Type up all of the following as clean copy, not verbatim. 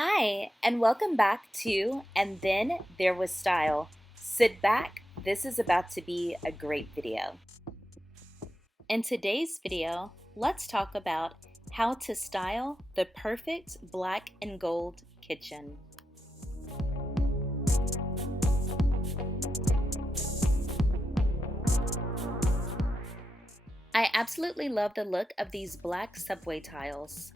Hi, and welcome back to And Then There Was Style. Sit back, this is about to be a great video. In today's video, let's talk about how to style the perfect black and gold kitchen. I absolutely love the look of these black subway tiles.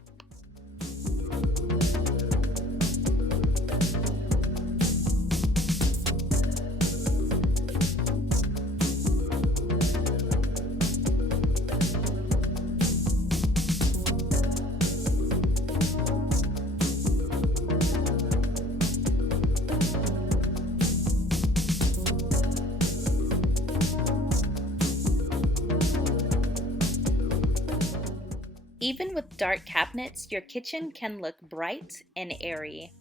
Even with dark cabinets, your kitchen can look bright and airy.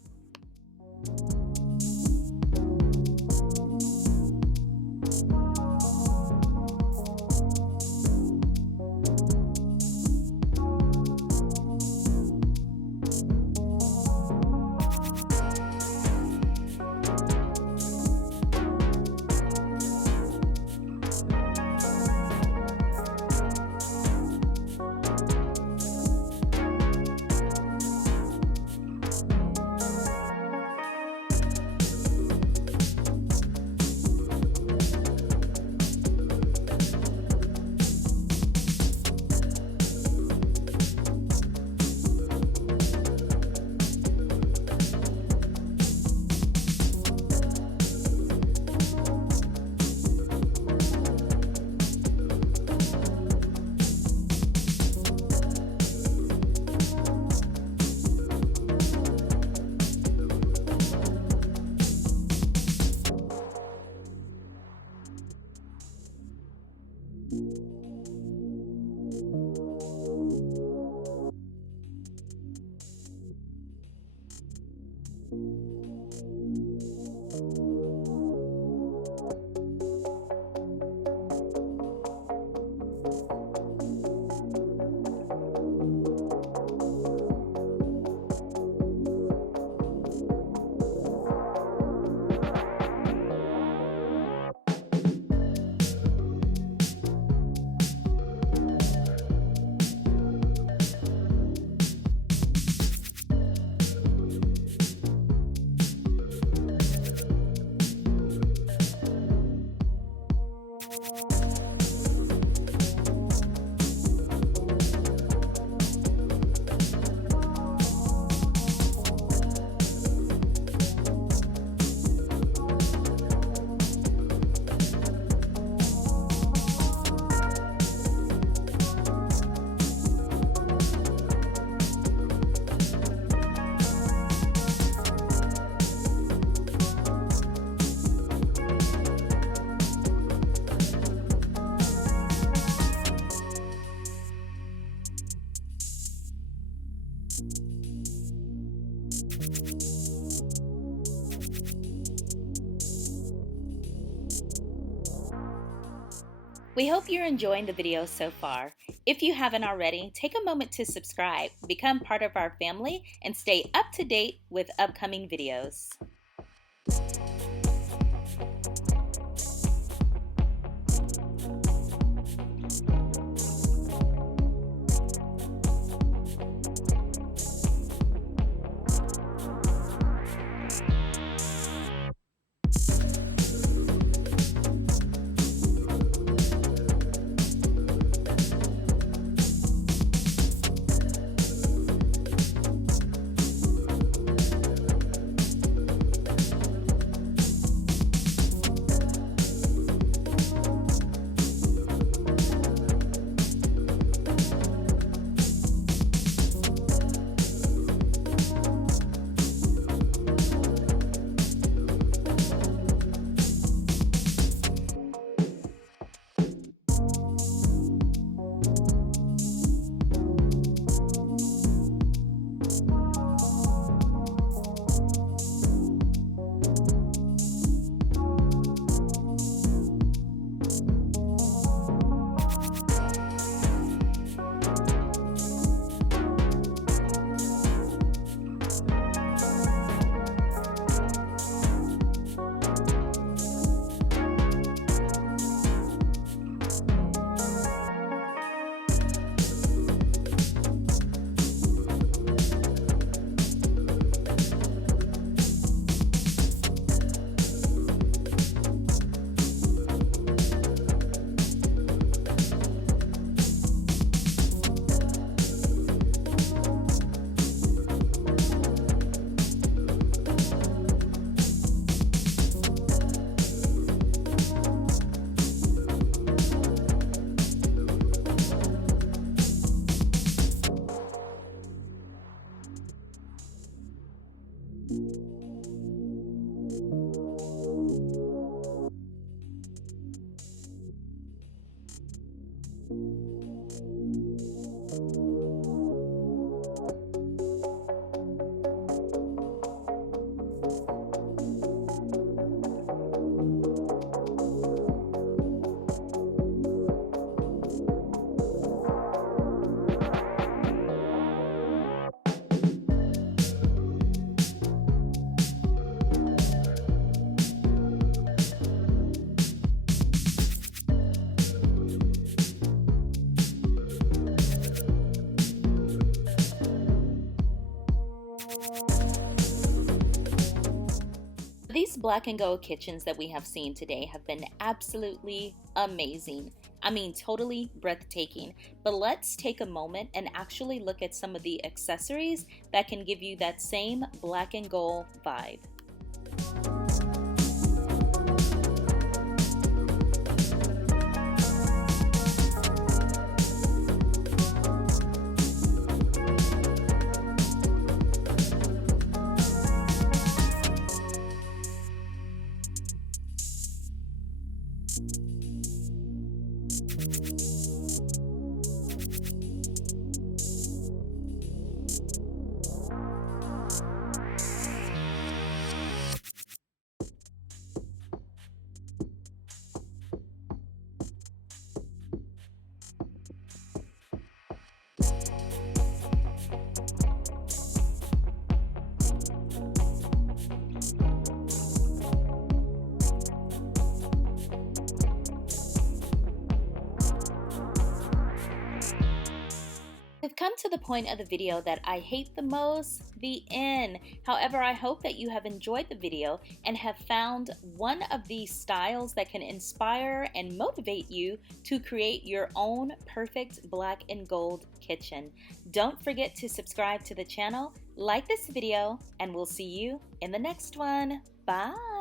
We hope you're enjoying the video so far. If you haven't already, take a moment to subscribe, become part of our family, and stay up to date with upcoming videos. These black and gold kitchens that we have seen today have been absolutely amazing. I mean, totally breathtaking. But let's take a moment and actually look at some of the accessories that can give you that same black and gold vibe. We've come to the point of the video that I hate the most, the end. However, I hope that you have enjoyed the video and have found one of these styles that can inspire and motivate you to create your own perfect black and gold kitchen. Don't forget to subscribe to the channel, like this video, and we'll see you in the next one. Bye!